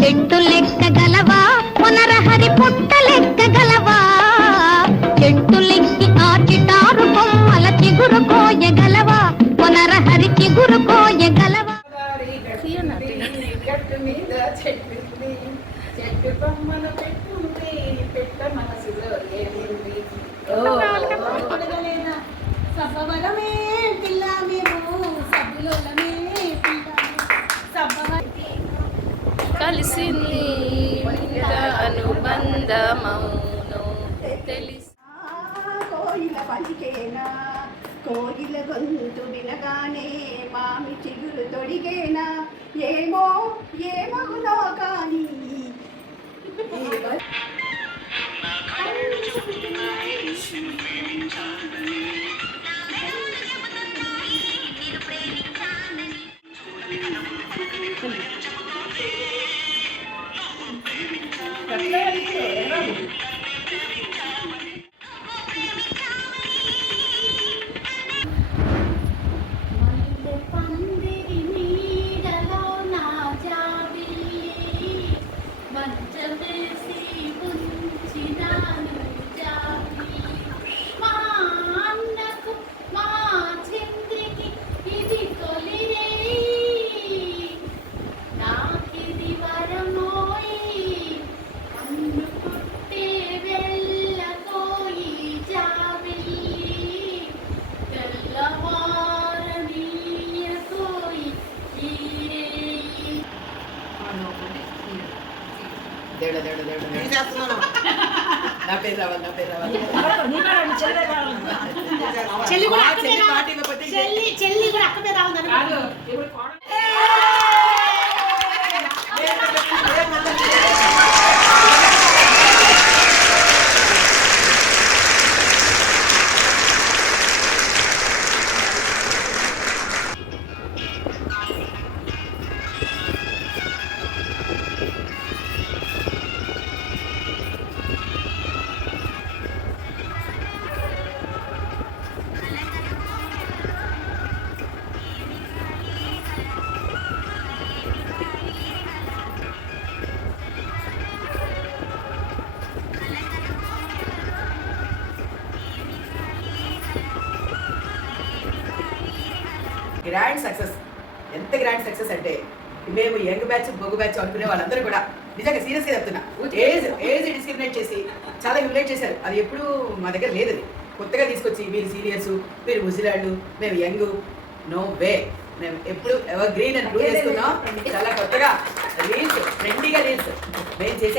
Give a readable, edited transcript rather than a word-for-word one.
చెట్టు లెక్కగలవా పునరహరి పుట్ట లెక్కగలవా చెట్టు లెక్కి ఆ చిటారు కొమ్మల చిగురు కోయగలవా పునరహరి చిగురు కోయగలవా గట్టు మీద చెట్టు చెట్టు కొమ్మల పెట్టుంది పెట్ట మనసులో ఏముంది సబ్బవరమే పిల్ల మేము సబ్బులోలమే కలిసింది అనుబంధమౌను తెలిసి కోయిల పలికేనా కోయిల గొంతు వినగానే మామి చిగురు తొడిగేనా ఏమో ఏమగునో కానీ చెల్లి కూడా అక్క మీద రావాలి. Grand success. ఎంత గ్రాండ్ సక్సెస్ అంటే మేము యంగ్ బ్యాచ్ బొగ్గు బ్యాచ్ అనుకునే వాళ్ళందరూ కూడా నిజంగా సీరియస్గా చెప్తున్నా ఏజ్ డిస్క్రిమినేట్ చేసి చాలా హ్యూమిలేట్ చేశారు. అది ఎప్పుడు మా దగ్గర లేదు. అది కొత్తగా తీసుకొచ్చి మీరు సీనియర్స్ మీరు ముసిలాళ్ళు మేము యంగ్ నో వే. మేము ఎప్పుడు ఎవర్ గ్రీన్ అని ప్రూవ్ చేసుకున్నాం. చాలా కొత్తగా రీల్స్ ట్రెండీగా రీల్స్ మేము చేసే